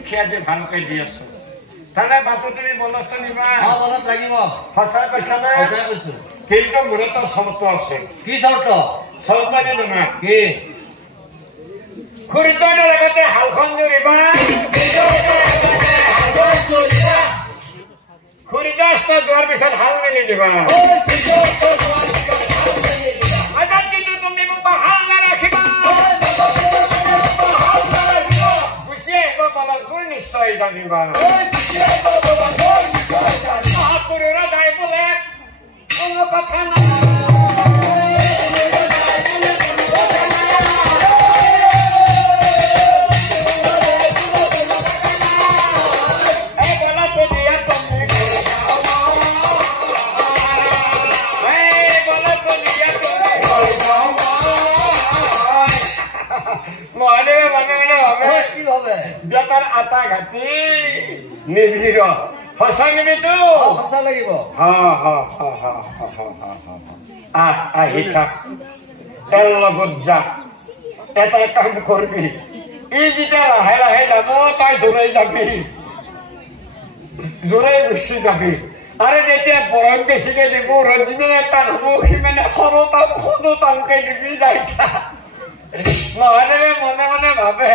শিক্ষা যে ভালকে দি আছো তাৰে বাটু তুমি বলত নিবা বলত লাগিব সঁচা কৈছা নে সঁচা কৈছো কিন্তু মোৰ এটা চৰ্ত আছে কি চৰ্ত চৰ্তনে নহয় কি খুৰিদানৰ আগতে হালখন জুৰিবা খুৰিদাস্ত যোৱাৰ পিছত হাল মেলি দিবা আজাদ কিন্তু তুমি মোক হাল নাৰাখিবা গুচি আহিব বলতবোৰ নিশ্চয় জানিবা মহাপুৰুষৰ দায় বোলে কোনো কথা নাই বেটাৰ আটা ঘাটি নিবিৰ সঁচা নিবিতো সঁচা লাগিব আহি থাক তাৰ লগত যা এটা কাম কৰিবি ই যেতিয়া লাহে লাহে যাব তই জোৰাই যাবি জোৰাই গুচি যাবি আৰু যেতিয়া বৰণ বেছিকে দিব ৰঞ্জিনে টান হ'ব সিমানে সৰু টানকে দিবি যাই থাক নহ'লে মনে মনে ভাবে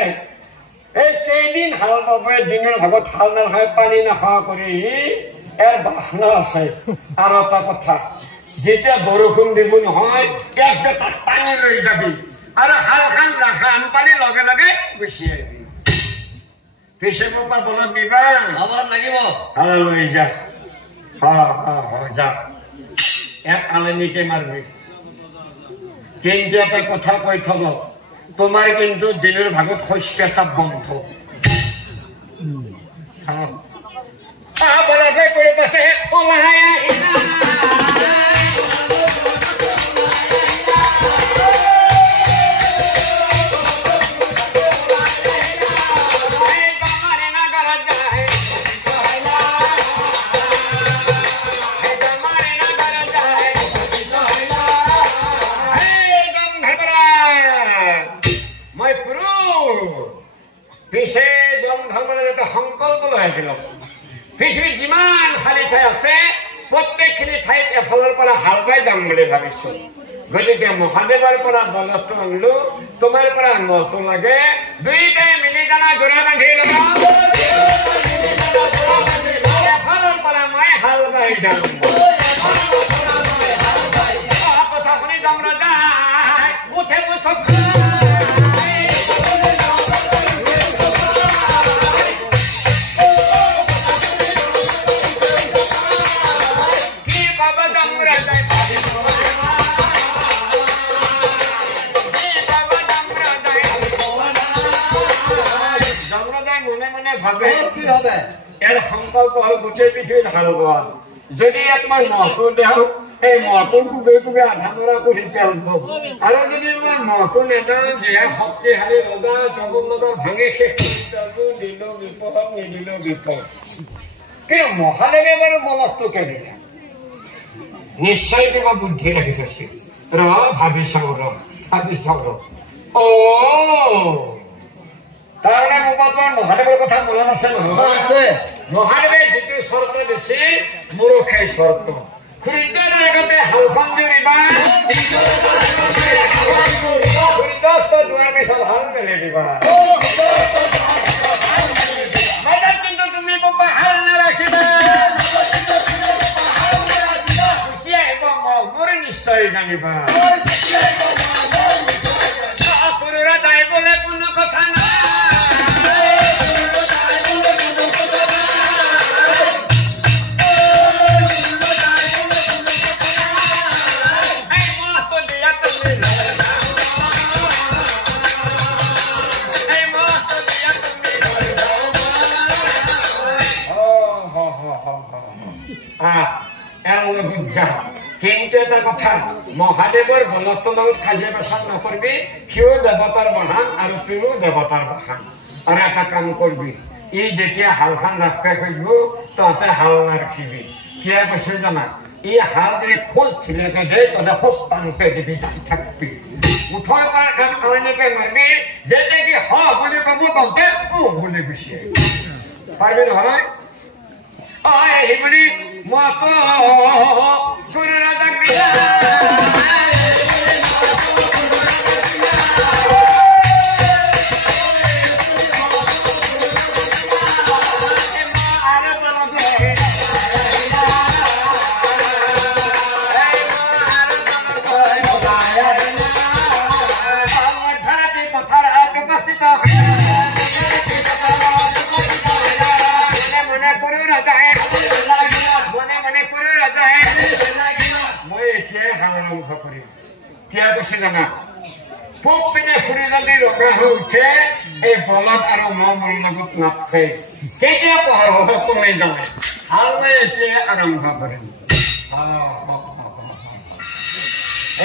এই কেইদিন হাল বাব দিনৰ ভাগত হাল নাখায় পানী নাখোৱা কৰি ইয়াৰ বাসনা আছে আৰু এটা কথা যেতিয়া বৰষুণ দিব নহয় এক বেটা টানি লৈ যাবি আৰু হালখন ৰাখান পানী লগে লগে গুচি আহিবি পিছে মোৰ পৰা বলত দিবা লাগিব হাল লৈ যা যা এক আলনিকে মাৰবি কিন্তু এটা কথা কৈ থব তোমাৰ কিন্তু দিনৰ ভাগত শস্য চাপ বন্ধ বলাকে কৰি পাছে পলাই আহিলা পিছে জলধামৰে এটা সংকল্প লৈ আহিলোঁ পৃথিৱীত যিমান খালী ঠাই আছে প্ৰত্যেকখিনি ঠাইত এফালৰ পৰা হাল বাই যাম বুলি ভাবিছোঁ গতিকে মহাদেৱৰ পৰা বলতটো আনিলোঁ তোমাৰ পৰা মহটো লাগে দুইটাই মিলি জানা জোৰা বান্ধি লগাম এফালৰ পৰা মই হাল বাই যাম কথা শুনি যাম ৰজা উঠে চব ইয়াৰ সংকল্প হ'ল গোটেই পৃথিৱীত হাল বোৱা যদি ইয়াত মই মহটো দিওঁ এই মহটো কুবে কুবে আধা মৰা কৰি পেলাব আৰু যদি মই মহটো নেদাওঁ যিহে শক্তিশালী ৰজা জগন্নাথৰ ভাঙি শেষ দিলো বিপদ নিদিলো বিপদ কিন্তু মহাদেৱে বাৰু বলতটো কেনেকে নিশ্চয় কিবা বুদ্ধি ৰাখি থৈছিল ভাবি চাওঁ তাৰমানে মোবাইলৰ মহাদেৱৰ কথা মনত আছে নহয় মহাদেৱে যিটো চৰ্ত দিছে মোৰো সেই চৰ্ত খুৰিদানৰ আগতে হালখন জুৰিবা খুৰিদাস্ত যোৱাৰ পিছত হাল মেলি দিবা কিন্তু তুমি মোক হাল নাৰাখিবা গুচি আহিব মোৰ নিশ্চয় জানিবা পুৰুৰা দাই বোলে কোনো কথা নাই কিন্তু এটা কথা মহাদেৱৰ বলতটো লগত কাজিয়া পেচাল নকৰিবি সিও দেৱতাৰ বাহান আৰু তুমিও দেৱতাৰ বাহান আৰু এটা কাম কৰিবি ই যেতিয়া হালখন ৰাখে কৰিব তহঁতে হাল নাৰাখিবি কিয় কৈছে জানা ই হাল দি খোজ ধুনীয়াকে দে তহঁতে খোজ টানকে দিবি যাই থাকবি উঠৰ পৰা কাম এনেকৈ মাৰিবি যেনে কি হ বুলি ক'ব কওঁতে বুলি গুচি পাৰিবি নহয় সেইবুলি মই গুৰু ৰাজাক বলদ আৰু মমৰ লগত নাপছে কেতিয়া পঢ়াৰ হ'ব কমে যাবে আৰু এতিয়া আৰম্ভ কৰিম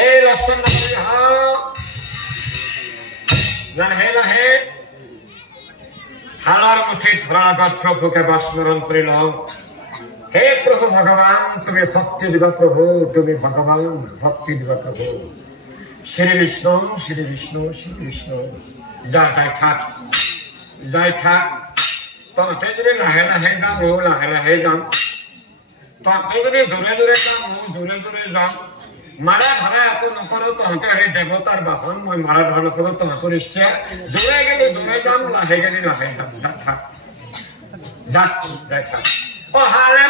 এই লক্ষণ লাহে লাহে হালৰ মুঠিত ধৰাৰ আগত প্ৰভুকে স্মৰণ কৰি লওঁ হে প্ৰভু ভগৱান তুমি শক্তি দিবা প্ৰভু তুমি ভগৱান শক্তি দিবা প্ৰভু শ্ৰী বিষ্ণু শ্ৰী বিষ্ণু শ্ৰী বিষ্ণু যাই থাক তহঁতে যদি লাহে লাহে যাওঁ ময়ো লাহে লাহে যাম তহঁতে যদি জোৰে জোৰে যাওঁ ময়ো জোৰে জোৰে যাম মাৰা ধৰা একো নকৰোঁ তহঁতে সেই দেৱতাৰ বাহন মই মাৰা ধৰা নকৰোঁ তহঁতৰ ইচ্ছা জোৰে গেলি জোৰে যাম লাহে গেলি লাহে যাম যাই থাক যাই থাক হাৰে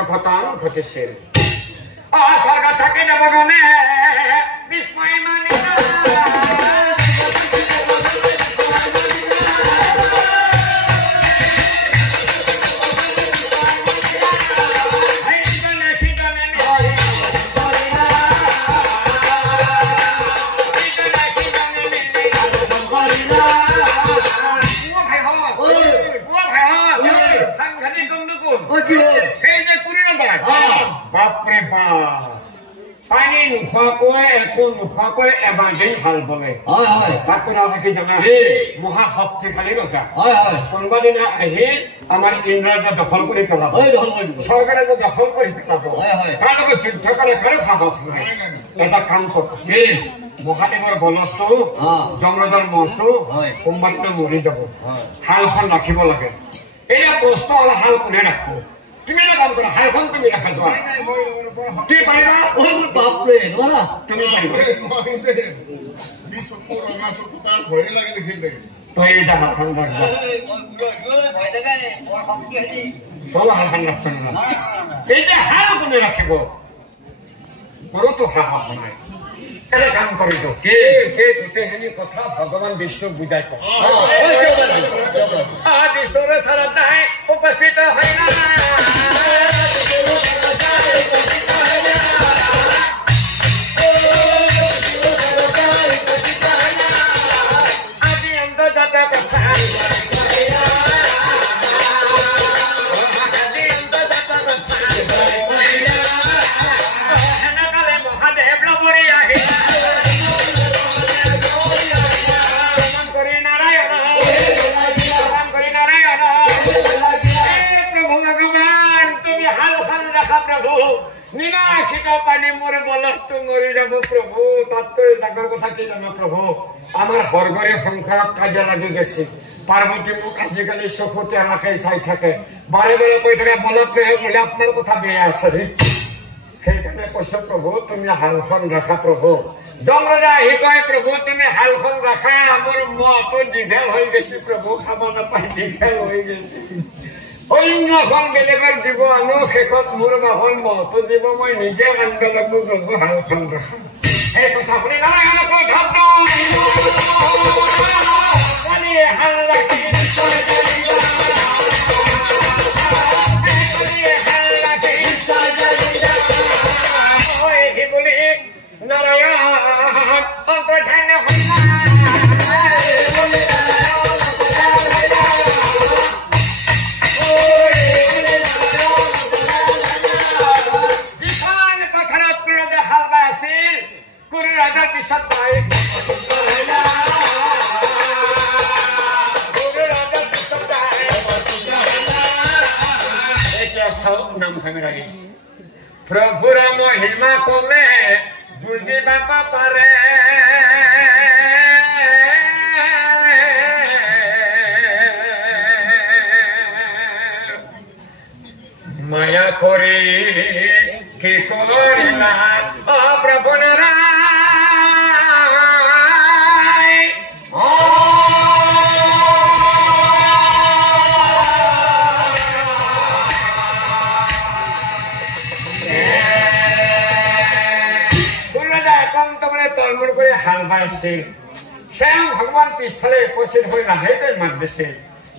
অঘটন ঘটিছিল স্বৰ্গ থাকি যাব গণে বিস্ময় মানি বাপৰে বাপ পানী নোখোৱাকৈ একো নোখোৱাকৈ এবাৰ দিন হাল বলে তাত কোনা থাকি জানা মহা শক্তিশালী ৰজা কোনোবা দিনা আহি আমাৰ ইংৰাজে দখল কৰি পেলাব চৰকাৰে যে দখল কৰি পেলাব তাৰ লগত যুদ্ধ কৰে কাৰো সাহস নাই এটা কাম কৰক মহাদেৱৰ বলতটো যমৰাজৰ মহটো কোনোবাতে মৰি যাব হালখন ৰাখিব লাগে এতিয়া প্ৰশ্ন হ'ল হাল কোনে ৰাখিব তুমি এটা কাম কৰা হালখন তুমি ৰাখা যোৱা তুমি পাৰিবা বাপৰে নোৱাৰা তুমি পাৰিবা তই এটা হালখন ৰাখবা তই হালখন ৰাখবা এতিয়া হাল কোনে ৰাখিব গৰুটো সাহস নাই এটা কাম কৰিছো কি এই গোটেইখিনি কথা ভগৱান বিষ্ণুক বুজাই কওঁ বিষ্ণুৰে শ্ৰদ্ধাই উপস্থিত হয় না আজি অন্তৰ্জাত কথা আমাৰ হৰগৰে সংসাৰত কাজে লাগি গেছে পাৰ্বতী মোক আজিকালি চকুতে আমাকে চাই থাকে বাৰে বাৰে কৈ থাকে বলত বলে আপনাৰ কথা বেয়া আছে সেইকাৰণে কৈছো প্ৰভু তুমি হালখন ৰাখা প্ৰভু যমৰাজা আহি কয় প্ৰভু তুমি হালখন ৰাখা মোৰ মহটো দীঘল হৈ গৈছে প্ৰভু খাব নাপাই দীঘল হৈ গৈছে অন্যখন বেলেগৰ দিব আনো শেষত মোৰ বাহন মহটো দিব মই নিজে আনিব লাগিব প্ৰভু হালখন ৰাখা এই কথা শুনি নালাগে কৈ হাল ৰাখি বুলি নাৰায়ণ অন্তৰ্ধান প্ৰভুৰ মহিমা কমে বুঝিবা পাৰে মায়া কৰে কি কৰিলা প্ৰভু হাল বাইছিল স্বয়ং ভগৱান পিছফালে উপস্থিত হৈ লাহেকৈ মাত দিছে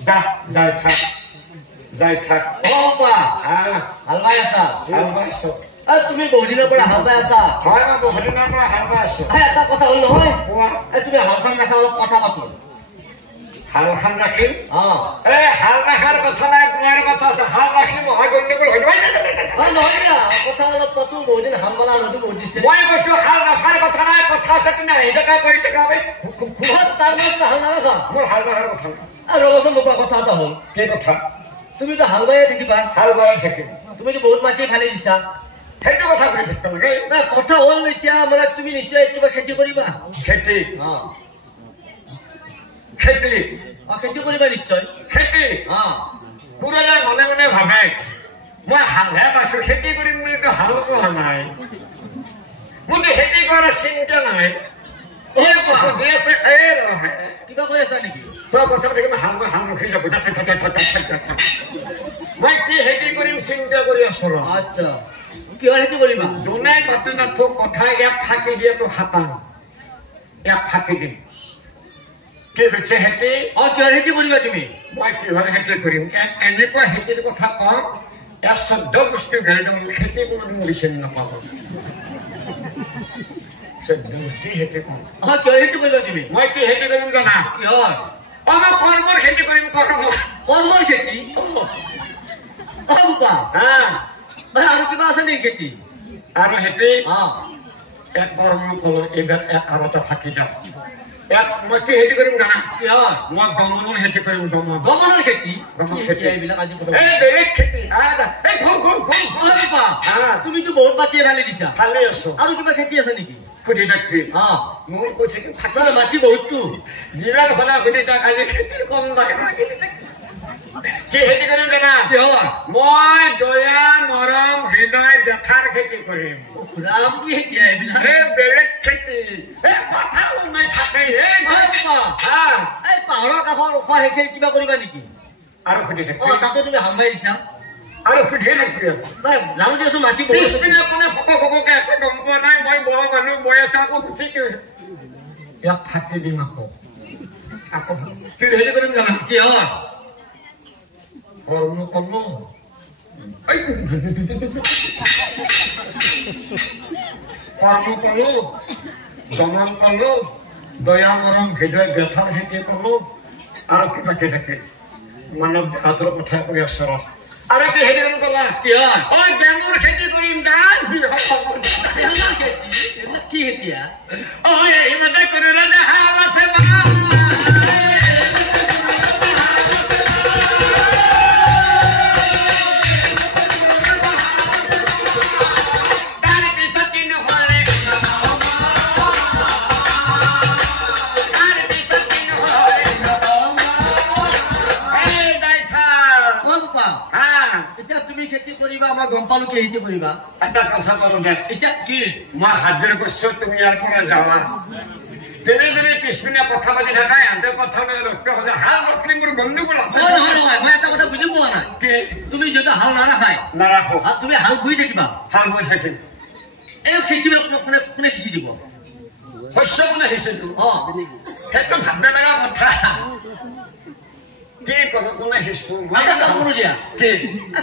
যা যাই থাক হাল বাই আছা তুমি বহুদিনৰ পৰা হাল বাই আছা হয় মই বহুদিনৰ পৰা হাল বাই আছো এটা কথা হ'ল নহয় তুমি হালখন ৰাখা অলপ কথা পাতো হালখন ৰাখিম এই হাল ৰাখাৰ কথা নাই তোমাৰ কথা আছে হাল ৰাখিলে মহাগণ্ডগোল হৈ নহয় কথা অলপ পাতো বহুদিন হাল বলা নদী বহুত দিছে মই কৈছো হাল ৰাখাৰ কথা নাই কথা আছে তুমি আহি থকা কৰি থকা তাৰ মাজত হাল নাৰাখা মোৰ হাল ৰাখাৰ কথা ৰবচোন লোকৰ কথা এটা হ'ল কি কথা তুমিতো হাল বায়ে থাকিবা হাল বাই থাকিম তুমিতো বহুত মাটি ফালি দিছা সেইটো কথা কৈ থাকিব লাগে না কথা হ'ল এতিয়া মানে তুমি নিশ্চয় কিবা খেতি কৰিবা খেতি খেতি খেতি কৰিবা নিশ্চয় খেতি পুৰণা মনে মনে ভাবে মই হালহে পাইছো খেতি কৰিম বুলিতো হাল পোৱা নাই মোৰতো খেতি কৰাৰ চিন্তা নাই কিবা কৈ আছা নেকি হাল ৰখি যাব মই কি খেতি কৰিম চিন্তা কৰি আছো আচ্ছা কিহৰ খেতি কৰিবা যোনে মাতি নাথক কথা ইয়াক ফাঁকি দিয়াটো হাতাং ইয়াক ফাঁকি দিম কি হৈছে খেতি কিহৰ খেতি কৰিবা তুমি মই কিহৰ খেতি কৰিম এনেকুৱা খেতিৰ কথা কওঁ ইয়াৰ 14 গোষ্ঠী ঘৰে খেতি কোনো মোৰ চিনি নাপাব 14 গোষ্ঠী খেতি কওঁ কিহৰ খেতি কৰিবা তুমি মই কি খেতি কৰিম জানা কিহৰ মই কৰ্মৰ খেতি কৰিম কৰ্মৰ খেতি আৰু কিবা আছে নেকি খেতি আৰু খেতি এক কৰ্ম কৰো এইবাৰ এক আৰু এটা ফাঁকি যাম মই কি খেতি কৰিম জানা কিহৰ মই গমনৰ খেতি কৰিম গমনৰ খেতি গমৰ খেতি। এইবিলাক আজি বেলেগ খেতি তুমিতো বহুত মাটি এভালি দিছা ভালে আছো আৰু কিবা খেতি আছে নেকি সুধি থাকি অ মোৰ কৈছে কি আপোনাৰ মাটি বহুতটো যিমান সদা সুধি থাক আজি খেতিৰ কম নাই কি খেতি কৰিম জানা কিহৰ মই দয়া মৰম হৃদয় দেখাৰ খেতি কৰিম ৰাম কি খেতি এইবিলাক বেলেগ খেতি কথা নাই থাকে এই পাহাৰৰ কাষৰ ওখ খেতি কিবা কৰিবা নেকি আৰু সুধি থাকি তাতে তুমি হাল বাই দিছা আৰু সুধি থাকি নাই জানো দিয়াচোন মাটি বহুত পিছপিনে কোনে ফককে আছে গম পোৱা নাই মই বৰ মানুহ মই আছে আকৌ গুচি ইয়াক থাকি দিম আকৌ কি হেৰি কৰিম জানা কিহৰ কৰ্ম কৰ্ম কৰ্ম কৰো দমন কৰো দয়া মৰম হৃদয় ব্যথাৰ খেতি কৰো আৰু কিবা কি থাকে মানৱ হাতৰ কথা কৈ আছে আৰু কি হেৰি কৰিম কলা কিহৰ গেমৰ খেতি কৰিম খেতি কি খেতিয়া এইমতে কৰিলে দেখা আছে গম পালো কি হেতি কৰিবা এটা কথা কৰো দে এতিয়া কি মই হাজিৰ কৰিছো তুমি ইয়াৰ পৰা যাবা তুমি পিছপিনে কথা পাতি থাকা এতে কথা ৰক্ষা হাল ৰখলি মোৰ গণ্ডগোল আছে নহয় মই এটা কথা বুজি পোৱা নাই তুমি যদি হাল নাৰাখো তুমি হাল বৈ থাকিবা হাল বৈ থাকিম এই খেতিবিলাক কোনে সিঁচি দিব শস্য কোনে সিঁচি দিব সেইটো ভাবিব লগা কথা কি কৰো কোনে সিঁচো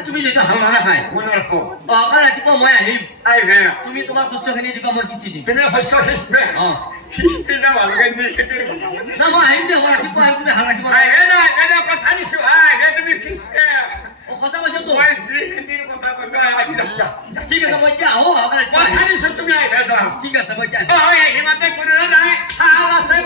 তুমি যদি হাল নাৰাখাই মনে ৰাখো ৰাতিপুৱা মই আহিম আহিবে তুমি তোমাৰ শস্যখিনি দিবা মই সিঁচি দিম তুমি শস্য সিঁচবে সিঁচি যা ভালকে যি খেতিৰ না মই আহিম দিয়া মই ৰাতিপুৱা আহিম তুমি হাল ৰাখিব কথা দিছো তুমি সিঁচবে সঁচা কৈছো তো মই যি খেতিৰ কথা কৈছো ঠিক আছে মই এতিয়া আহো কথা দিছো তুমি আহিবে যা ঠিক আছে মই এতিয়া সিমাতে কৰিব যায় হাল আছে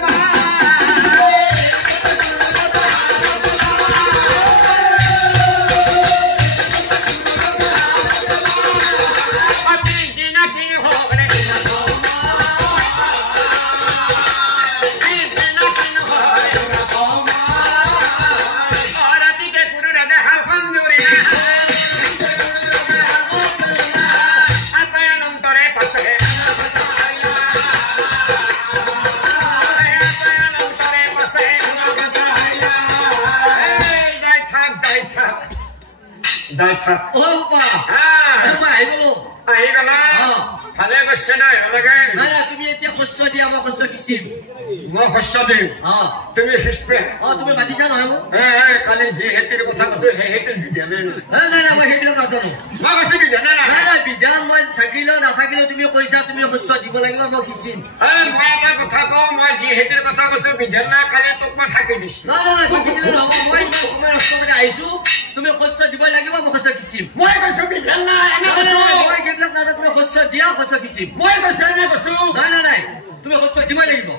তুমি এতিয়া শস্য দিয়া মই শস্য সিঁচিম মই শস্য দিম তুমি সিঁচবে তুমি মাতিছা নহয় মোক কালি যি খেতিৰ কথা কৈছো সেই খেতিৰ বিধানে নাই মই সেইবিলাক নাজানো মই কৈছো বিধানে নাই বিধান মই থাকিলেও নাথাকিলেও তুমি কৈছা তুমি শস্য দিব লাগিব মই সিঁচিম মই এটা কথা কওঁ মই যি খেতিৰ কথা কৈছো বিধান নাই কালি তোক মই থাকি দিছো নাই মই সময় নষ্ট কৰি আহিছো তুমি শস্য দিবই লাগিব মই শস্য সিঁচিম মই কৈছো বিধান নাই মই সেইবিলাক নাজানো তুমি শস্য দিয়া শস্য সিঁচিম মই কৈছো এনে কৈছো নাই তুমি শস্য দিবই লাগিব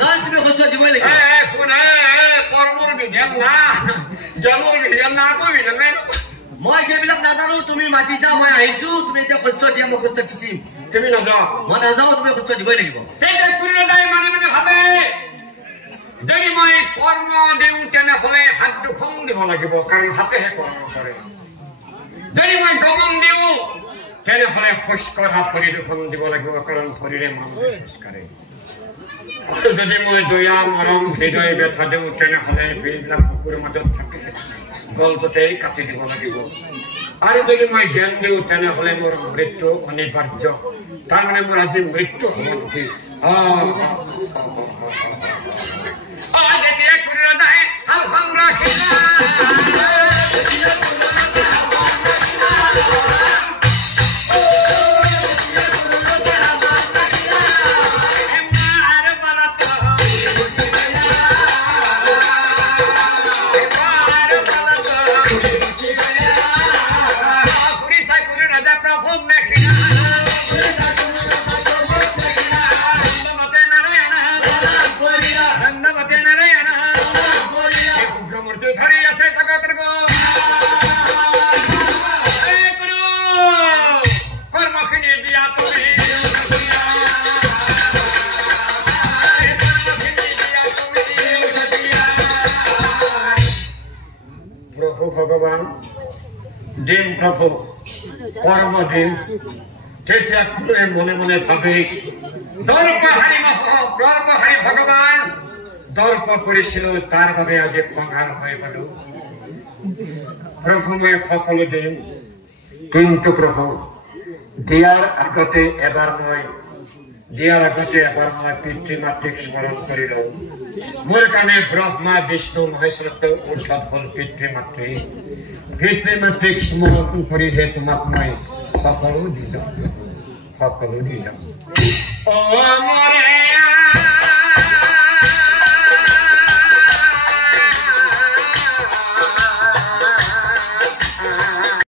নাই তুমি শস্য দিবই লাগিব কৰ্মৰ বিধান না জন্মৰ বিধান না আকৌ বিধান নাই মই সেইবিলাক নাজানো তুমি মাতিছা মই আহিছো তুমি এতিয়া শস্য দিয়া মই শস্য সিঁচিম তুমি নাযাওঁ মই নাযাওঁ তুমি শস্য দিবই লাগিব মানে ভাবে যদি মই কৰ্ম দিওঁ তেনেহলে হাত দুখন দিব লাগিব কাৰণ হাতেহে কৰ্ম কৰে যদি মই গমন দিওঁ তেনেহলে খোজ কঢ়া ভৰি দুখন দিব লাগিব কাৰণ ভৰিৰে মানুহে খোজ কাঢ়ে আৰু যদি মই দয়া মৰম হৃদয় ব্যথা দিওঁ তেনেহলে এইবিলাক কুকুৰ মাজত থাকে গলটোতেই কাটি দিব লাগিব আৰু যদি মই জ্ঞান দিওঁ তেনেহলে মোৰ মৃত্যু অনিবাৰ্য তাৰমানে মোৰ আজি মৃত্যু হ'ব নেকি যেতিয়া কুকুৰ যায় হাল সংগ্ৰহ দিম প্ৰভু কৰ্ম দিম তেতিয়া কোনে মনে মনে ভাবে দৰ্পহাৰী ভগৱান দৰ্প কৰিছিলো তাৰ বাবে আজি খঙাল হৈ গলো প্ৰভু মই সকলো দিম কিন্তু প্ৰভু দিয়াৰ আগতে এবাৰ মই পিতৃ মাতৃক স্মৰণ কৰি লওঁ মোৰ কাৰণে ব্ৰহ্মা বিষ্ণু মহেশ্বৰতো উদ্ধৱ হল পিতৃ মাতৃক স্মৰণ কৰিহে তোমাক মই সকলো দি যাম